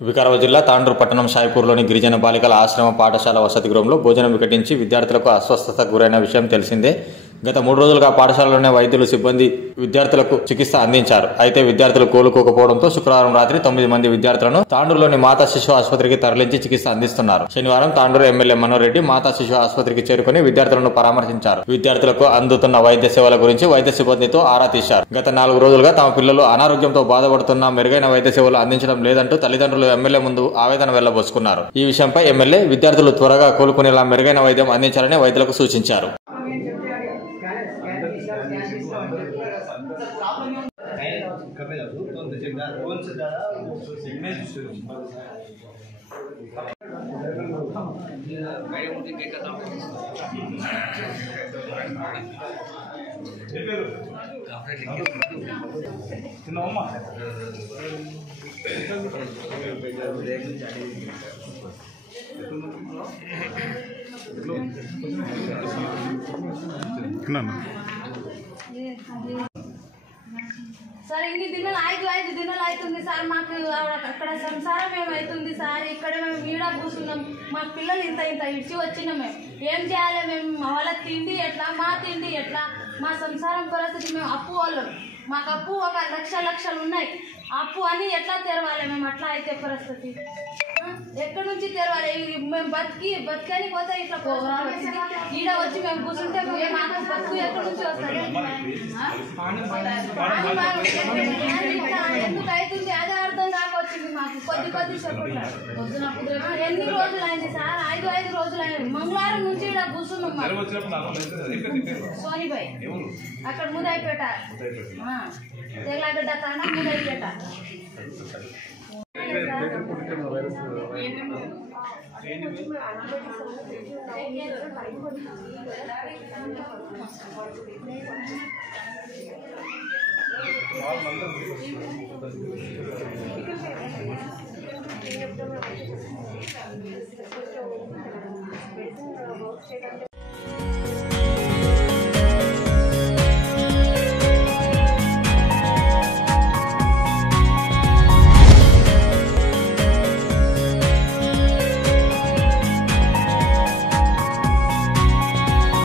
వికారాబాద్ జిల్లా తాండూరు పట్టణం షాయిపూర్లోని గిరిజన బాలికల ఆశ్రమ పాఠశాల వసతి గృహంలో భోజనం వికటించి విద్యార్థులకు అస్వస్థతకు గురైన విషయం తెలిసిందే. గత 3 రోజులుగా పాఠశాలలోనే వైద్యులు సిబ్బంది విద్యార్థులకు చికిత్స అందించారు. అయితే విద్యార్థులు కోలుకోకపోవడంతో శుక్రవారం రాత్రి 9 మంది విద్యార్థులను తాండూరులోని మాతా శిశు ఆసుపత్రికి తరలించి చికిత్స అందిస్తున్నారు. శనివారం తాండూరు ఎమ్మెల్యే మనోహర్ రెడ్డి మాతా శిశు ఆసుపత్రికి చేరుకుని విద్యార్థులను పరామర్శించారు. విద్యార్థులకు అందుతున్న వైద్య సేవల గురించి వైద్య సిబ్బందితో ఆరా తీశారు. గత 4 రోజులుగా తమ పిల్లలు అనారోగ్యంతో బాధపడుతున్నా మెరుగైన వైద్య సేవలు అందించడం లేదంటూ తల్లిదండ్రులు ఎమ్మెల్యే ముందు ఆవేదన వెళ్లబోసుకున్నారు. ఈ విషయంపై ఎమ్మెల్యే విద్యార్థులు త్వరగా కోలుకునేలా మెరుగైన వైద్యం అందించాలని వైద్యులకు సూచించారు. సార్ ఇన్ని దినాలు 5 దినాలు అవుతుంది సార్. మాకు అక్కడ సంసారం ఏమవుతుంది సార్. ఇక్కడ మేము ఈడ కూర్చున్నాం. మా పిల్లలు ఇంత ఇచ్చి వచ్చినాం. మేము ఏం చేయాలి? మేము వాళ్ళ తిండి ఎట్లా, మా తిండి ఎట్లా, మా సంసారం పరిస్థితి. మేము అప్పు వాళ్ళం. మాకు అప్పు 1 లక్షలు ఉన్నాయి. అప్పు అని ఎట్లా తెరవాలి? మేము అట్లా అయితే పరిస్థితి ఎక్కడి నుంచి తెరవాలి? మేము బతికని పోతే ఇట్లా ఈడ వచ్చి మేము కూర్చుంటే మాకు బతుకు ఎక్కడి నుంచి వస్తుంది? ఎందుకు అవుతుంది అదే అర్థం కాకొచ్చింది మాకు. కొద్ది చెప్పండి. ఎన్ని రోజులు అయింది సార్? 5 రోజులు అయింది. మంగళవారం నుంచి ఇక్కడ కూర్చున్నాం. సోనిబాయ్ అక్కడ ముదాయిపేట తెగలాగడ్డ తాండ ముదాయిపేట.